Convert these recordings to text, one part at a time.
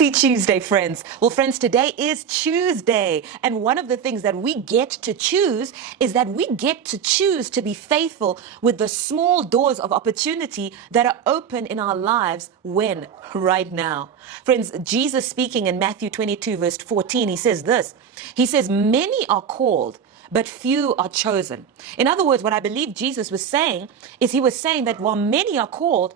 Happy Tuesday, friends. Well, friends, today is Tuesday. And one of the things that we get to choose is that we get to choose to be faithful with the small doors of opportunity that are open in our lives. When? Right now. Friends, Jesus speaking in Matthew 22, verse 14, he says this. He says, many are called, but few are chosen. In other words, what I believe Jesus was saying is he was saying that while many are called,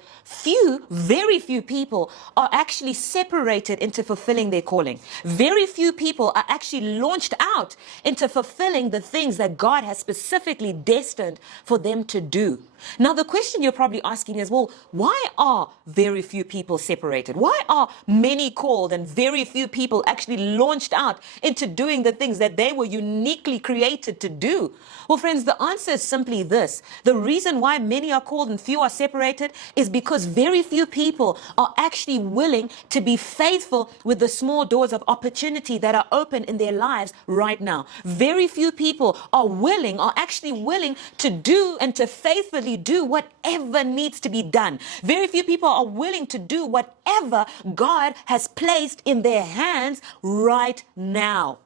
very few people are actually separated into fulfilling their calling. Very few people are actually launched out into fulfilling the things that God has specifically destined for them to do. Now, the question you're probably asking is, well, why are very few people separated? Why are many called and very few people actually launched out into doing the things that they were uniquely created to do? Well, friends, the answer is simply this. The reason why many are called and few are separated is because very few people are actually willing to be faithful with the small doors of opportunity that are open in their lives right now. Very few people are actually willing to do and to faithfully do whatever needs to be done. Very few people are willing to do whatever God has placed in their hands right now.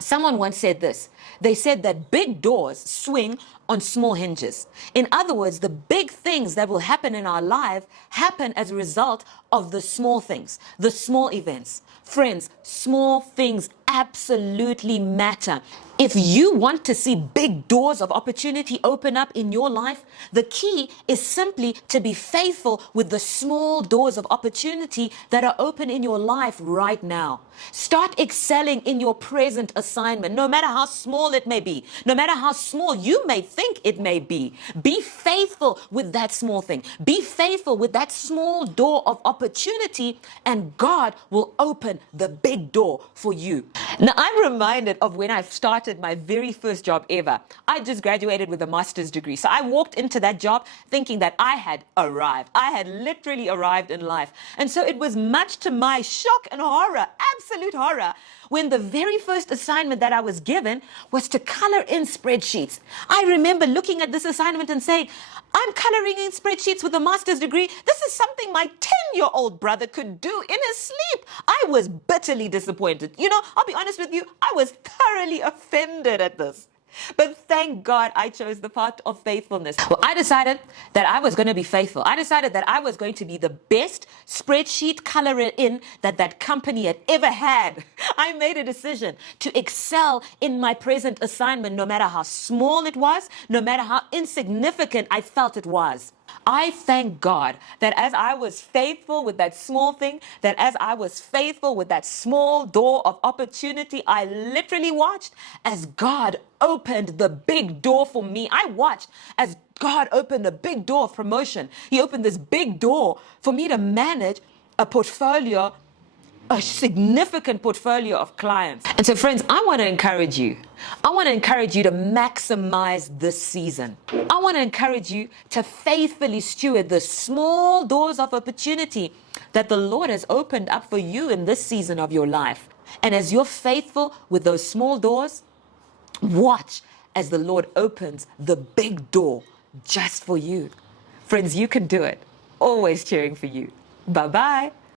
Someone once said this. They said that big doors swing on small hinges. In other words, the big things that will happen in our life happen as a result of the small things, the small events. Friends, small things absolutely matter. If you want to see big doors of opportunity open up in your life, the key is simply to be faithful with the small doors of opportunity that are open in your life right now. Start excelling in your present assignment, no matter how small it may be, no matter how small you may think it may be. Be faithful with that small thing. Be faithful with that small door of opportunity, and God will open the big door for you. Now, I'm reminded of when I started my very first job ever. I just graduated with a master's degree. So I walked into that job thinking that I had arrived. I had literally arrived in life. And so it was much to my shock and horror, absolute horror, when the very first assignment that I was given was to color in spreadsheets. I remember looking at this assignment and saying, I'm coloring in spreadsheets with a master's degree. This is something my 10-year-old brother could do in his sleep. I was bitterly disappointed. You know, I'll be honest with you, I was thoroughly offended at this. But thank God I chose the path of faithfulness. Well, I decided that I was going to be faithful. I decided that I was going to be the best spreadsheet colorer in that company had ever had. I made a decision to excel in my present assignment, no matter how small it was, no matter how insignificant I felt it was. I thank God that as I was faithful with that small thing, that as I was faithful with that small door of opportunity, I literally watched as God opened the big door for me. I watched as God opened a big door of promotion. He opened this big door for me to manage a significant portfolio of clients. And so, friends, I want to encourage you. I want to encourage you to maximize this season. I want to encourage you to faithfully steward the small doors of opportunity that the Lord has opened up for you in this season of your life. And as you're faithful with those small doors, watch as the Lord opens the big door just for you. Friends, you can do it. Always cheering for you. Bye-bye.